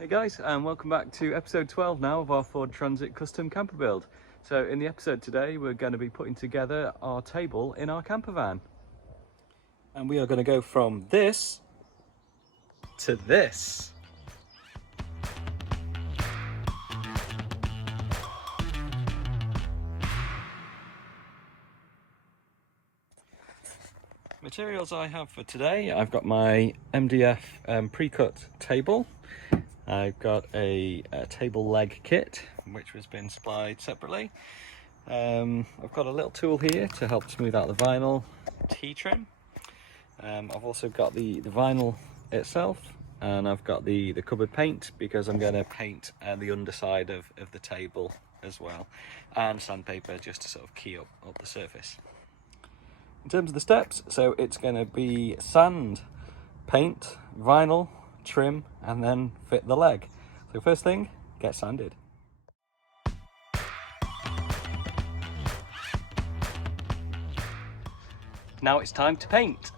Hey guys, and welcome back to episode 12 now of our Ford Transit custom camper build. So in the episode today we're going to be putting together our table in our camper van. And we are going to go from this to this. Materials I have for today, I've got my MDF pre-cut table. I've got a table leg kit, which has been supplied separately. I've got a little tool here to help smooth out the vinyl T-trim. I've also got the vinyl itself, and I've got the cupboard paint because I'm going to paint the underside of the table as well, and sandpaper just to sort of key up the surface. In terms of the steps, so it's going to be sand, paint, vinyl, trim, and then fit the leg. So first thing, get sanded. Now it's time to paint.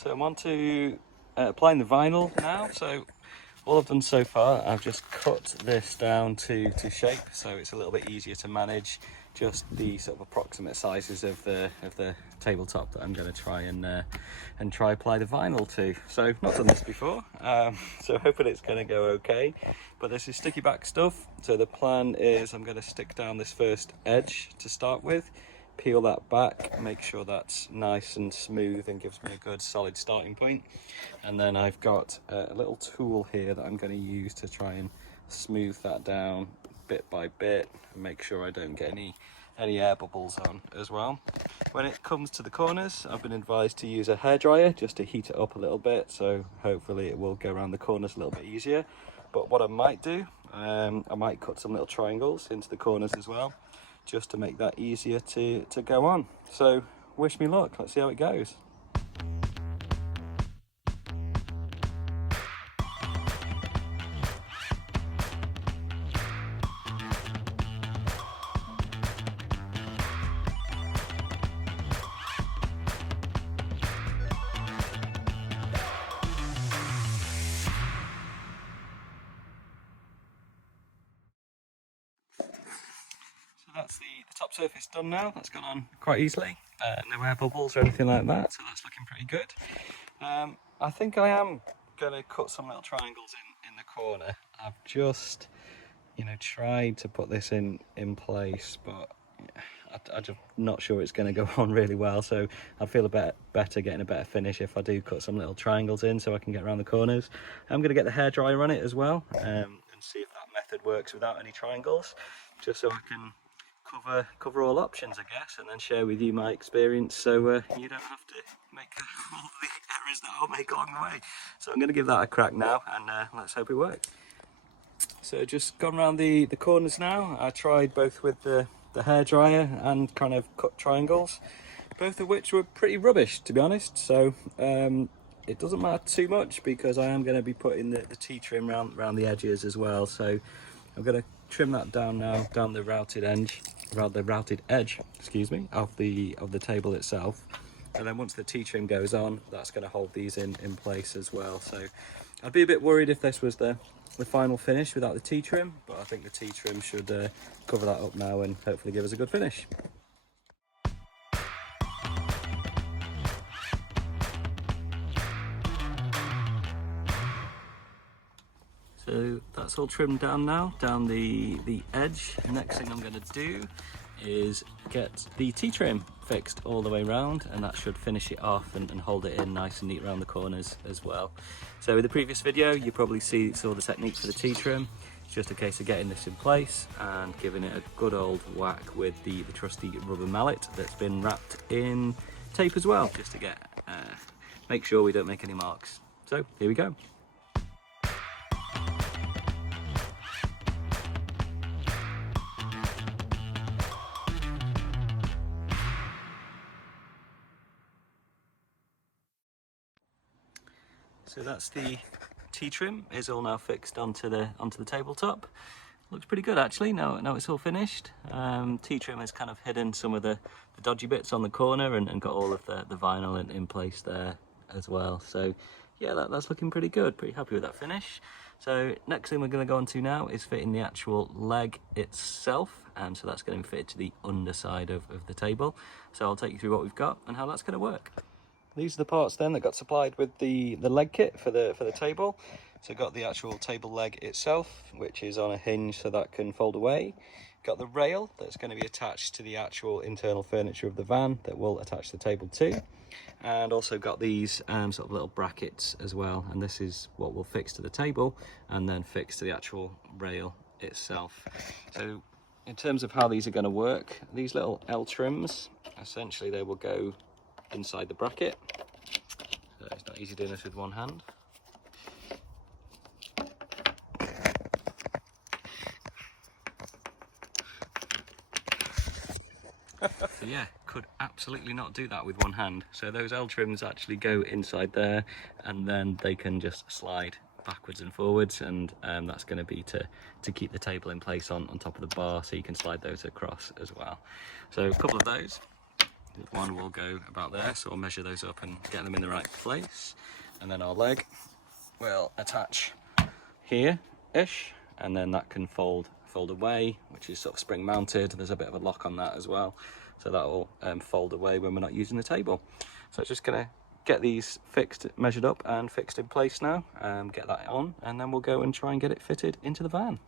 So I'm on to applying the vinyl now. So all I've done so far, I've just cut this down to shape, so it's a little bit easier to manage just the sort of approximate sizes of the tabletop that I'm going to try and apply the vinyl to. So not done this before, so hoping it's going to go okay. But this is sticky back stuff, so the plan is I'm going to stick down this first edge to start with, peel that back, make sure that's nice and smooth and gives me a good solid starting point. And then I've got a little tool here that I'm going to use to try and smooth that down bit by bit and make sure I don't get any air bubbles on as well. When it comes to the corners, I've been advised to use a hairdryer just to heat it up a little bit, so hopefully it will go around the corners a little bit easier. But what I might do, I might cut some little triangles into the corners as well, just to make that easier to go on. So wish me luck, let's see how it goes. That's the top surface done now. That's gone on quite easily. No air bubbles or anything like that, so that's looking pretty good. I think I am going to cut some little triangles in the corner. I've just, tried to put this in place, but I'm just not sure it's going to go on really well. So I feel a bit better getting a better finish if I do cut some little triangles in so I can get around the corners. I'm going to get the hairdryer on it as well, and see if that method works without any triangles, just so I can cover all options, I guess, and then share with you my experience, so you don't have to make all the errors that I'll make along the way. So I'm going to give that a crack now, and let's hope it works. So just gone around the corners now. I tried both with the hairdryer and kind of cut triangles, both of which were pretty rubbish, to be honest. So it doesn't matter too much because I am going to be putting the T-trim around the edges as well. So I'm going to trim that down now, down the routed edge, excuse me, of the table itself. And then once the T-trim goes on, that's going to hold these in place as well. So I'd be a bit worried if this was the final finish without the T-trim, but I think the T-trim should cover that up now and hopefully give us a good finish. So that's all trimmed down now, down the edge. The next thing I'm going to do is get the T-trim fixed all the way around, and that should finish it off and hold it in nice and neat around the corners as well. So in the previous video you probably saw the technique for the T-trim. It's just a case of getting this in place and giving it a good old whack with the trusty rubber mallet that's been wrapped in tape as well, just to make sure we don't make any marks. So here we go. So that's the T-trim is all now fixed onto the tabletop. Looks pretty good actually. Now it's all finished. T-trim has kind of hidden some of the dodgy bits on the corner and got all of the vinyl in place there as well. So yeah, that's looking pretty good. Pretty happy with that finish. So next thing we're going to go on to now is fitting the actual leg itself. So that's going to be fitted to the underside of the table. So I'll take you through what we've got and how that's going to work. These are the parts then that got supplied with the leg kit for the table. So got the actual table leg itself, which is on a hinge so that can fold away. Got the rail that's going to be attached to the actual internal furniture of the van that will attach the table to. And also got these sort of little brackets as well. And this is what we'll fix to the table and then fix to the actual rail itself. So in terms of how these are going to work, these little L trims, essentially they will go inside the bracket. So it's not easy doing this with one hand. So yeah, could absolutely not do that with one hand. So those L trims actually go inside there and then they can just slide backwards and forwards, and that's going to be to keep the table in place on top of the bar, so you can slide those across as well. So a couple of those. One will go about there, so I'll measure those up and get them in the right place. And then our leg will attach here-ish, and then that can fold away, which is sort of spring mounted. There's a bit of a lock on that as well, so that will fold away when we're not using the table. So it's just going to get these fixed, measured up and fixed in place now, get that on, and then we'll go and try and get it fitted into the van.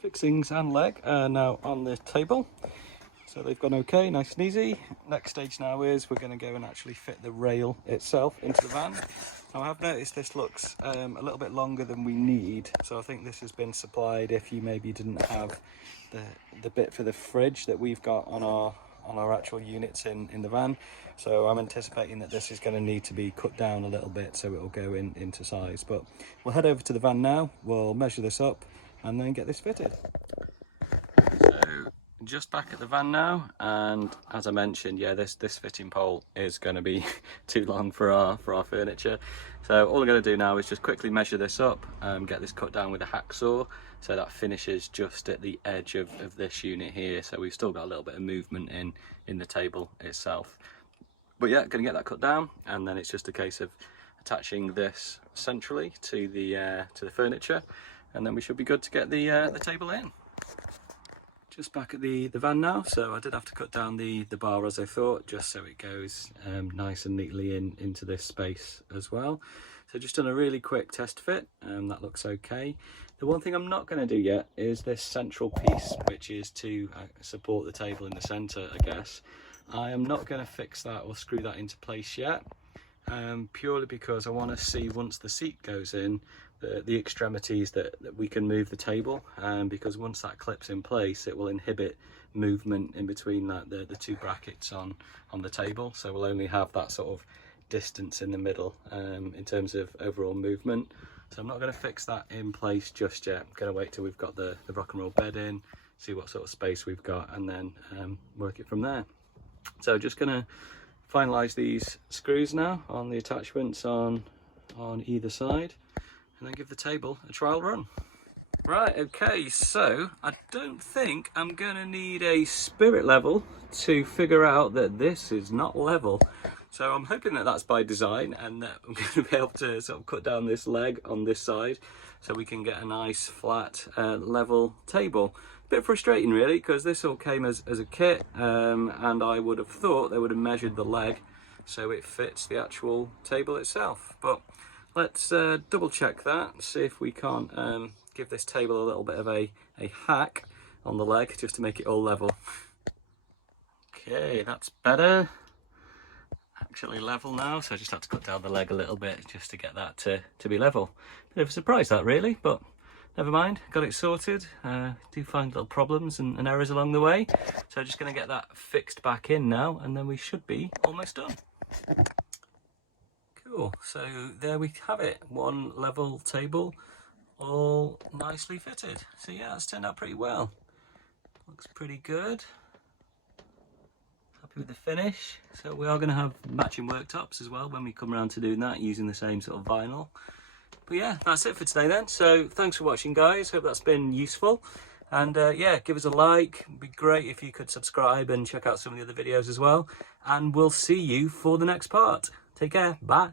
Fixings and leg are now on the table, so they've gone okay, nice and easy. Next stage now is we're going to go and actually fit the rail itself into the van. Now I have noticed this looks a little bit longer than we need, so I think this has been supplied if you maybe didn't have the bit for the fridge that we've got on our actual units in the van. So I'm anticipating that this is going to need to be cut down a little bit so it will go into size. But we'll head over to the van now, we'll measure this up and then get this fitted. So just back at the van now, and as I mentioned, yeah, this fitting pole is going to be too long for our furniture. So all I'm going to do now is just quickly measure this up, get this cut down with a hacksaw, so that finishes just at the edge of this unit here. So we've still got a little bit of movement in the table itself. But yeah, going to get that cut down, and then it's just a case of attaching this centrally to the furniture, and then we should be good to get the table in. Just back at the van now, so I did have to cut down the bar as I thought, just so it goes nice and neatly into this space as well. So just done a really quick test fit, that looks okay. The one thing I'm not going to do yet is this central piece, which is to support the table in the centre, I guess. I am not going to fix that or screw that into place yet, purely because I want to see, once the seat goes in, the extremities that we can move the table, because once that clips in place it will inhibit movement in between the two brackets on the table, so we'll only have that sort of distance in the middle in terms of overall movement. So I'm not going to fix that in place just yet. I'm going to wait till we've got the rock and roll bed in, see what sort of space we've got, and then work it from there. So just going to finalize these screws now on the attachments on either side, and then give the table a trial run. Right, okay, so I don't think I'm gonna need a spirit level to figure out that this is not level. So I'm hoping that that's by design, and that I'm gonna be able to sort of cut down this leg on this side so we can get a nice flat level table. A bit frustrating really, because this all came as a kit, and I would have thought they would have measured the leg so it fits the actual table itself. But let's double check that, see if we can't give this table a little bit of a hack on the leg just to make it all level. Okay, that's better. Actually level now, so I just had to cut down the leg a little bit just to get that to be level. Bit of a surprise that really, but never mind, got it sorted. Do find little problems and errors along the way, so just going to get that fixed back in now, and then we should be almost done. Cool, so there we have it, one level table, all nicely fitted. So yeah, that's turned out pretty well. Looks pretty good. Happy with the finish. So we are going to have matching worktops as well when we come around to doing that, using the same sort of vinyl. But yeah, that's it for today then. So thanks for watching, guys. Hope that's been useful. And yeah, give us a like. It'd be great if you could subscribe and check out some of the other videos as well. And we'll see you for the next part. Take care. Bye.